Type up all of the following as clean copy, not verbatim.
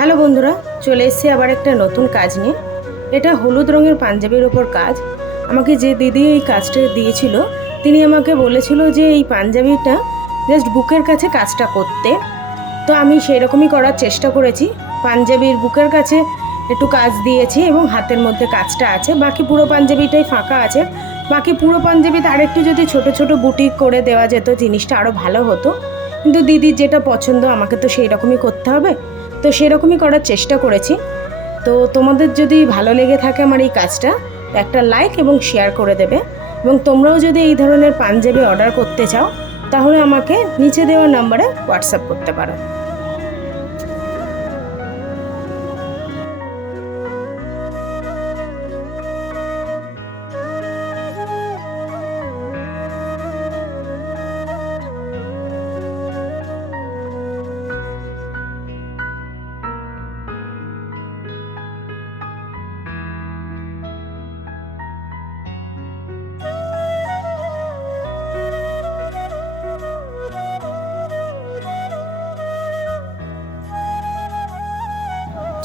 Hello বন্ধুরা, চলে এসেছি আবার একটা নতুন কাজ নিয়ে। এটা হলুদ রঙের পাঞ্জাবির ওপর কাজ। আমাকে যে দিদি এই কাজটা দিয়েছিল, তিনি আমাকে বলেছিল যে এই পাঞ্জাবিটা জাস্ট বুকের কাছে কাজটা করতে। তো আমি সেই রকমই করার চেষ্টা করেছি। পাঞ্জাবির বুকের কাছে একটু কাজ দিয়েছি এবং হাতের মধ্যে কাজটা আছে, বাকি পুরো পাঞ্জাবিটাই ফাঁকা আছে। বাকি পুরো পাঞ্জাবিতে আরেকটু যদি ছোট ছোট বুটি করে দেওয়া যেত, জিনিসটা আরও ভালো হতো। কিন্তু দিদির যেটা পছন্দ, আমাকে তো সেই রকমই করতে হবে, তো সেরকমই করার চেষ্টা করেছি। তো তোমাদের যদি ভালো লেগে থাকে আমার এই কাজটা, তো একটা লাইক এবং শেয়ার করে দেবে। এবং তোমরাও যদি এই ধরনের পাঞ্জাবি অর্ডার করতে চাও, তাহলে আমাকে নিচে দেওয়া নম্বরে হোয়াটসঅ্যাপ করতে পারো।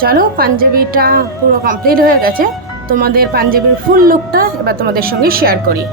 চলো, পাঞ্জাবিটা পুরো কমপ্লিট হয়ে গেছে। তোমাদের পাঞ্জাবির ফুল লুকটা এবার তোমাদের সঙ্গে শেয়ার করি।